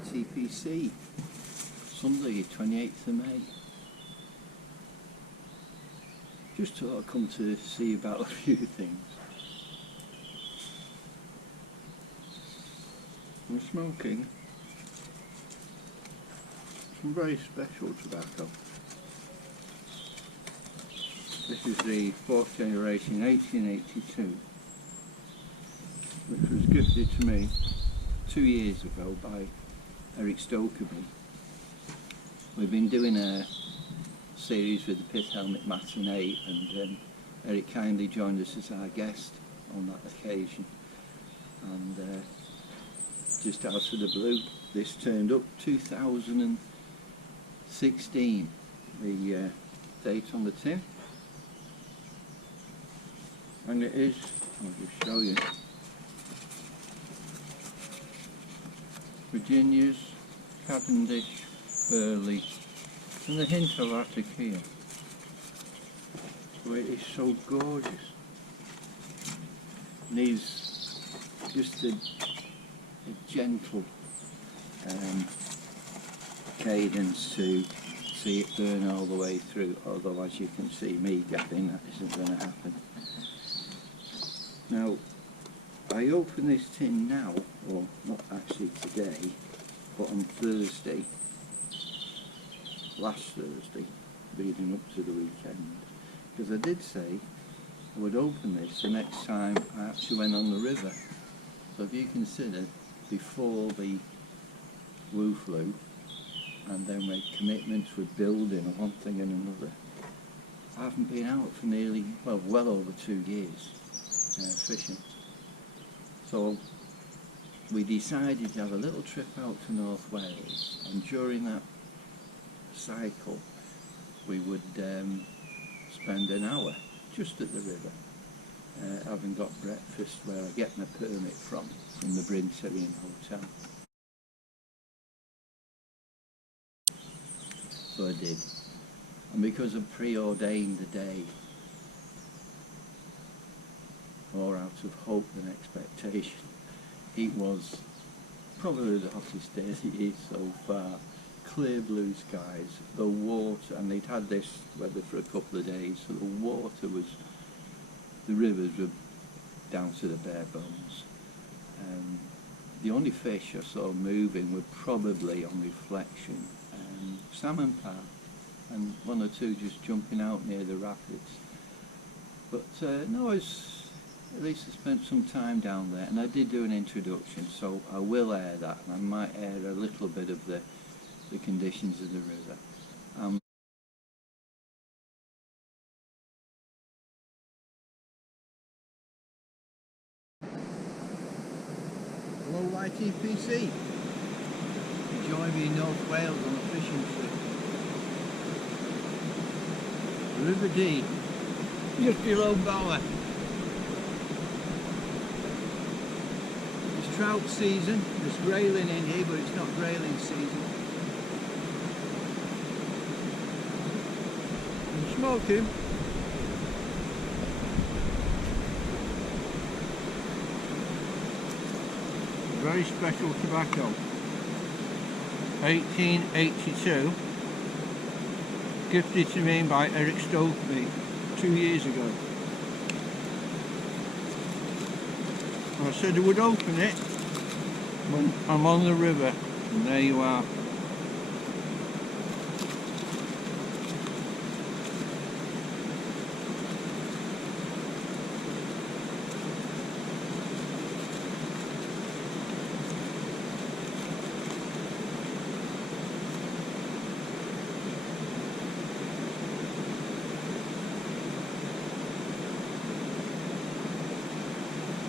YTPC, Sunday 28th of May. Just thought I'd come to see about a few things. I'm smoking some very special tobacco. This is the 4th generation 1882, which was gifted to me 2 years ago by Eric Stokeby. We've been doing a series with the Pith Helmet Matinee, and Eric kindly joined us as our guest on that occasion. And just out of the blue, this turned up 2016, the date on the tin. And it is, I'll just show you, Virginia's, Cavendish, Burley, and a hint of Latakia. So it is so gorgeous. Needs just a gentle cadence to see it burn all the way through, although as you can see me gabbing, that isn't going to happen. Now, I open this tin now, or not actually today, but on Thursday, last Thursday, leading up to the weekend, because I did say I would open this the next time I actually went on the river. So if you consider, before the Wu flew, and then made commitments with building and one thing and another, I haven't been out for nearly, well over 2 years fishing. So we decided to have a little trip out to North Wales, and during that cycle we would spend an hour just at the river, having got breakfast where I get my permit from the Bryn Terrain Hotel. So I did, and because I preordained the day, more out of hope than expectation, it was probably the hottest day of the year so far. Clear blue skies, the water, and they'd had this weather for a couple of days, so the water was, the rivers were down to the bare bones. The only fish I saw moving were probably, on reflection, salmon parr, and one or two just jumping out near the rapids. But no, at least I spent some time down there, and I did do an introduction, so I will air that, and I might air a little bit of the conditions of the river. Hello YTPC, join me in North Wales on a fishing trip. River Dee, just below Bower. It's trout season, there's grayling in here, but it's not grayling season. I'm smoking. Very special tobacco. 1882. Gifted to me by Eric Stokeby 2 years ago. I said I would open it when I'm on the river, and there you are.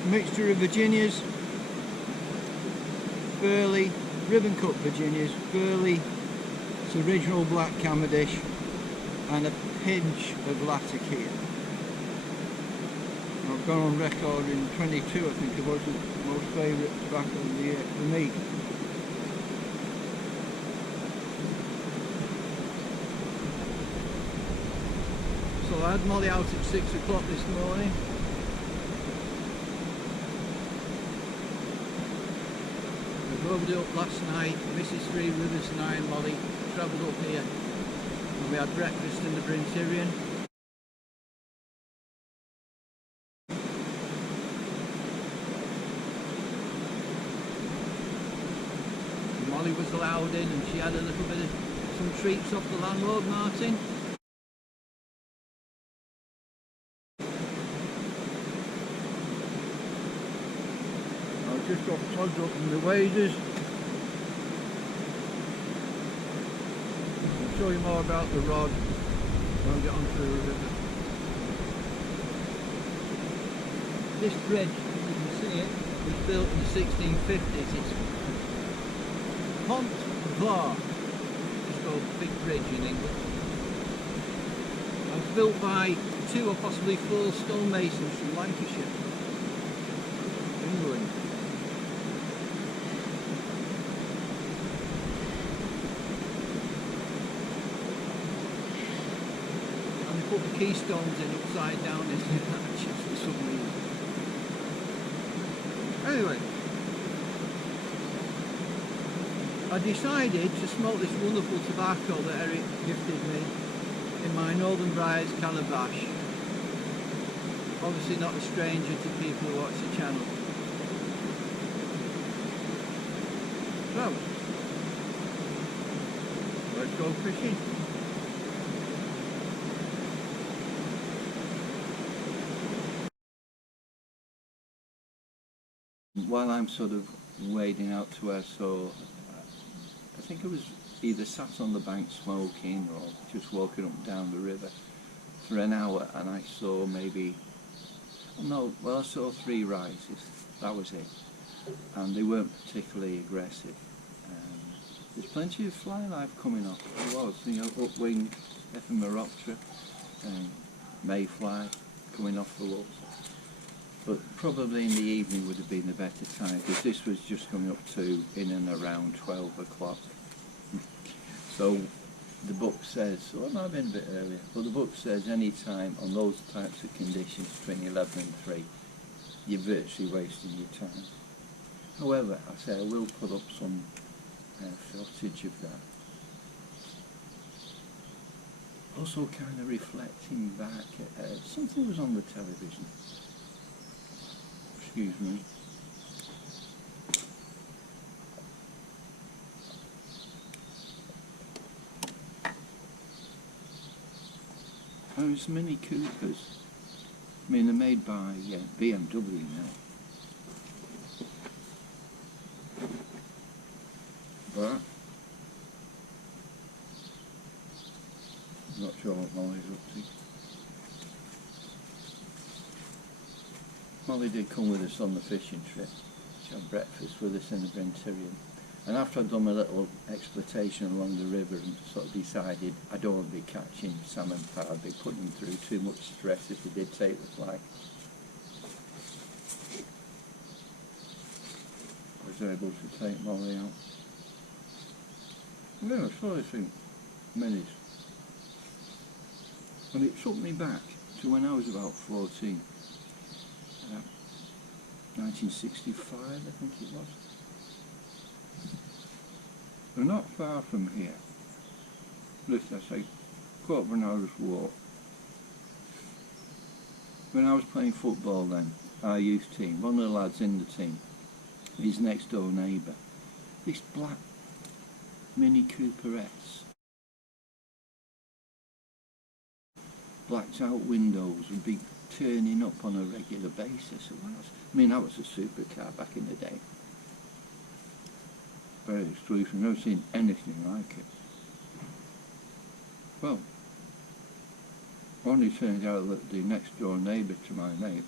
Mixture of Virginias, Burley, ribbon cut Virginias, Burley, it's original black Cavendish, and a pinch of Latakia. I've gone on record in 22, I think it was the most favourite tobacco of the year for me. So I had Molly out at 6 o'clock this morning. Rode up last night, Mrs. Three Rivers and I and Molly travelled up here and we had breakfast in the Brinterian. Molly was allowed in and she had a little bit of some treats off the landlord, Martin. I've just got plugged up in the waders. I'll show you more about the rod when we get onto the river. This bridge, you can see it, was built in the 1650s. It's Pont Var, it's called Big Bridge in England. It was built by 2 or possibly 4 stonemasons from Lancashire, England. And they put the keystones in upside down in the arches for some reason. Anyway, I decided to smoke this wonderful tobacco that Eric gifted me in my Northern Briars calabash. Obviously not a stranger to people who watch the channel. So, let's go fishing. While I'm sort of wading out to where I saw, I think it was either sat on the bank smoking or just walking up and down the river for an hour, and I saw maybe, no, well, I saw 3 rises, that was it, and they weren't particularly aggressive. There's plenty of fly life coming off. There was, you know, upwing, Ephemeroptera, mayfly coming off the water. But probably in the evening would have been a better time, because this was just coming up to in and around 12 o'clock. So the book says, well, it might have been a bit earlier, but the book says any time on those types of conditions between 11 and 3, you're virtually wasting your time. However, I say I will put up some footage of that. Also kind of reflecting back at something was on the television. Excuse me. Oh, it's Mini Coopers. I mean, they're made by BMW now. But I'm not sure what Molly's up to. Molly did come with us on the fishing trip. She had breakfast with us in the Brinterian. And after I'd done a little exploitation along the river and sort of decided I don't want to be catching salmon far, I'd be putting them through too much stress if they did take the fly. I was able to take Molly out. Yeah, I saw this in minis. And it took me back to when I was about 14. 1965, I think it was. We're not far from here. Listen, I say, quarter of an hour's walk. When I was playing football then, our youth team, one of the lads in the team, his next door neighbour, this black Mini Cooper S, blacked out windows would be turning up on a regular basis. I mean, that was a supercar back in the day. Very exclusive. I've never seen anything like it. Well, only turned out that the next door neighbour to my mate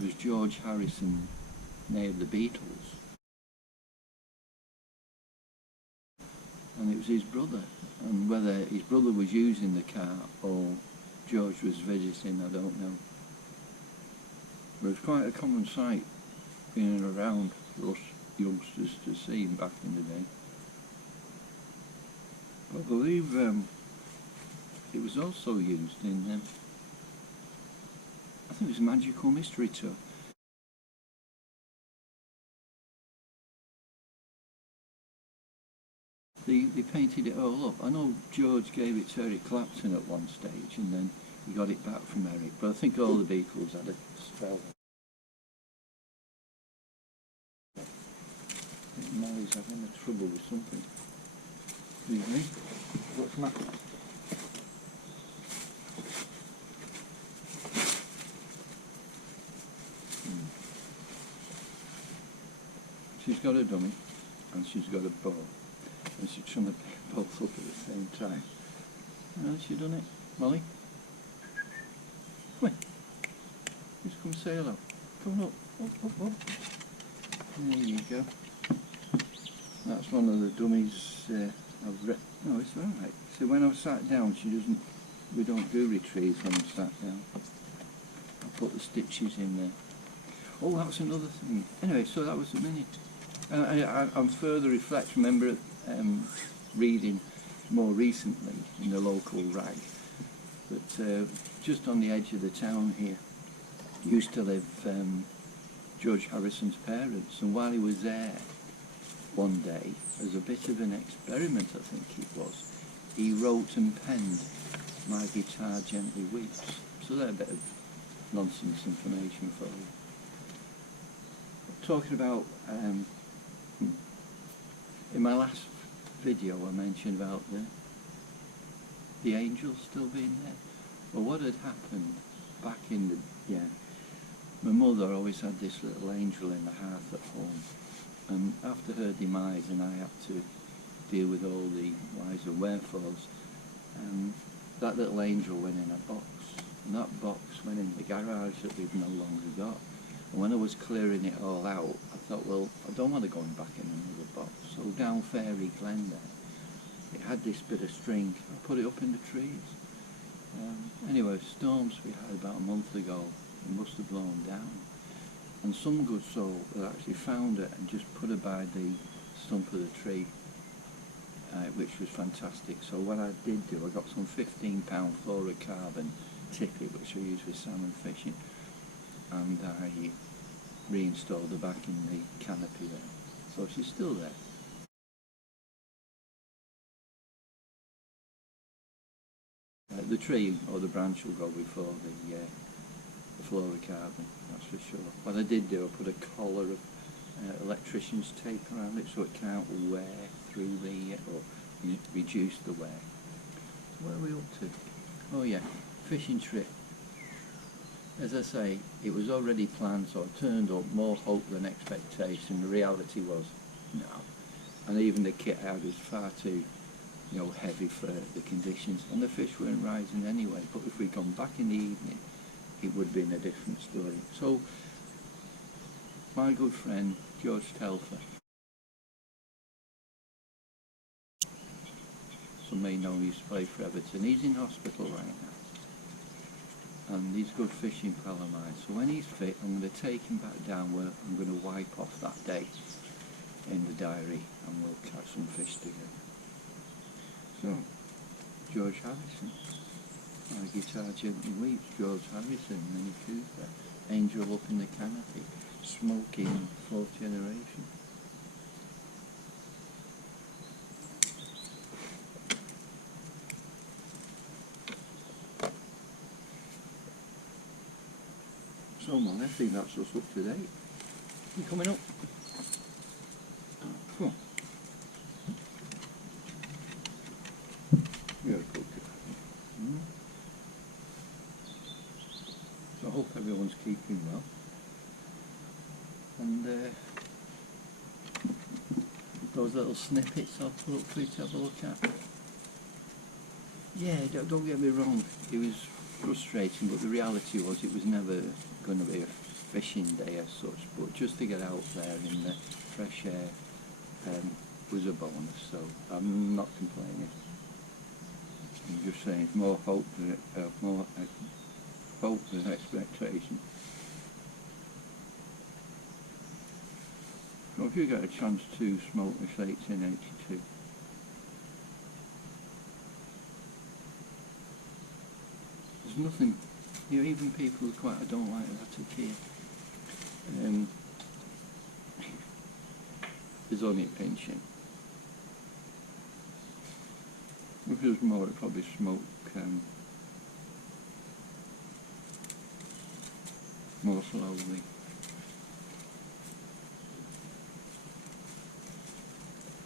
was George Harrison, named the Beatles. And it was his brother. And whether his brother was using the car or George was visiting, I don't know. But it was quite a common sight in and around for us youngsters to see him back in the day. I believe it was also used in, I think it was Magical Mystery Tour. They painted it all up. I know George gave it to Eric Clapton at one stage, and then he got it back from Eric, but I think all the Beatles had a spell. I think Molly's having a trouble with something. Excuse me. What's the matter? She's got a dummy and she's got a bow, and she's trying to pick both up at the same time. Has she done it? Molly? Come on. Just come say hello. Come on up. There you go. That's one of the dummies I've read. No, it's alright. So when I've sat down, we don't do retrieves when I'm sat down. I put the stitches in there. Oh, that's another thing. Anyway, so that was a minute. I'm further reflect. Remember reading more recently in the local rag that just on the edge of the town here used to live George Harrison's parents, and while he was there one day, as a bit of an experiment, I think it was, he wrote and penned "My Guitar Gently Weeps." So they're a bit of nonsense information for you. Talking about in my last video I mentioned about the angels still being there. Well, what had happened back in the my mother always had this little angel in the hearth at home, and after her demise and I had to deal with all the whys and wherefores, that little angel went in a box, and that box went in the garage that we've no longer got. And when I was clearing it all out, I thought, well, I don't want to go back in another box. So down Fairy Glen there, it had this bit of string. I put it up in the trees. Anyway, storms we had about a month ago, it must have blown down. And some good soul had actually found it and just put it by the stump of the tree, which was fantastic. So what I did do, I got some £15 fluorocarbon tippet, which I use for salmon fishing, and I reinstalled her back in the canopy there. So she's still there. The tree or the branch will go before the fluorocarbon, that's for sure. What I did do, I put a collar of electrician's tape around it so it can't wear through the, or reduce the wear. So where are we up to? Oh yeah, fishing trip. As I say, it was already planned, so it turned up more hope than expectation. The reality was, no. And even the kit I had was far too, heavy for the conditions, and the fish weren't rising anyway. But if we'd gone back in the evening, it would have been a different story. So, my good friend George Telfer, some may know he used to play for Everton, he's in hospital right now. And he's a good fishing pal of mine. So when he's fit, I'm going to take him back down where I'm going to wipe off that day in the diary, and we'll catch some fish together. So, George Harrison, My Guitar Gently Weeps, George Harrison, Mini Cooper, Angel Up in the Canopy, Smoking, Fourth Generation. So man, I think that's us up to date. You coming up? Come on. You're a good guy. So I hope everyone's keeping well. And those little snippets I'll put up for you to have a look at. Yeah, don't get me wrong, it was frustrating, but the reality was it was never going to be a fishing day as such, but just to get out there in the fresh air was a bonus, so I'm not complaining. I'm just saying it's more hope than expectation. So if you get a chance to smoke this 1882, there's nothing, even people who I don't like that here. There's only a pinch in. it was more, it'd probably smoke more slowly.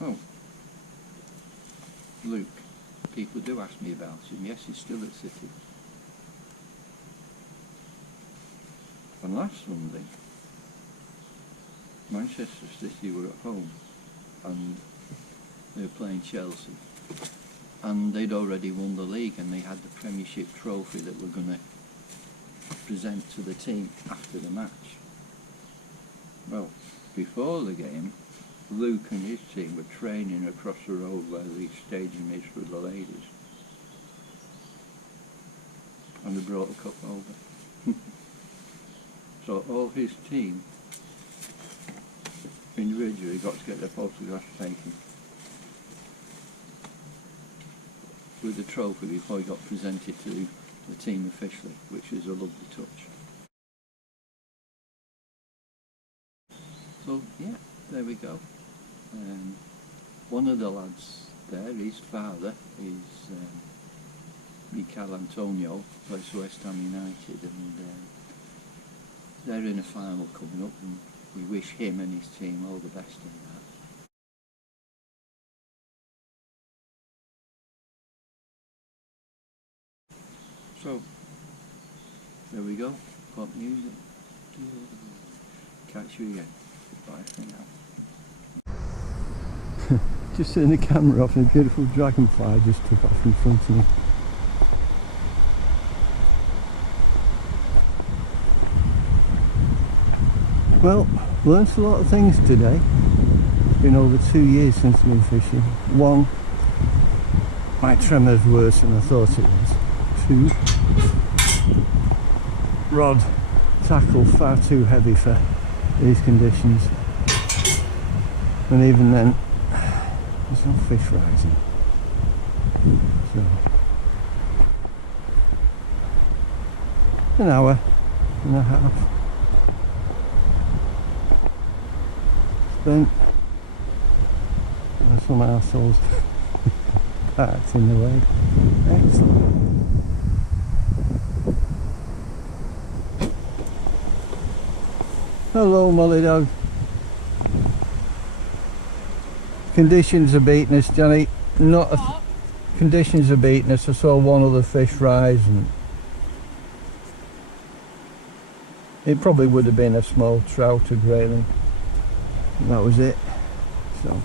Oh, Luke. People do ask me about him. Yes, he's still at City. And last Sunday, Manchester City were at home and they were playing Chelsea, and they'd already won the league and they had the Premiership trophy that we're going to present to the team after the match. Well, before the game, Luke and his team were training across the road where the stadium is for the ladies, and they brought the cup over. So all his team individually got to get their photographs taken with the trophy before he got presented to the team officially, which is a lovely touch. So yeah, there we go. One of the lads there, his father is Mikel Antonio, plays for West Ham United, and they're in a final coming up, and we wish him and his team all the best in that. So, there we go. Pop music. Catch you again. Bye for now. Just turning the camera off and a beautiful dragonfly just took off in front of me. Well, learnt a lot of things today. It's been over 2 years since I've been fishing. One, my tremor's worse than I thought it was. Two, rod tackle far too heavy for these conditions. And even then, there's no fish rising. So, an hour and a half spent and some arseholes parked in the way. Excellent. Hello, Molly dog. Conditions are beating us, Johnny. Conditions are beating us. I saw one other fish rise, and it probably would have been a small trout or grayling. That was it. So.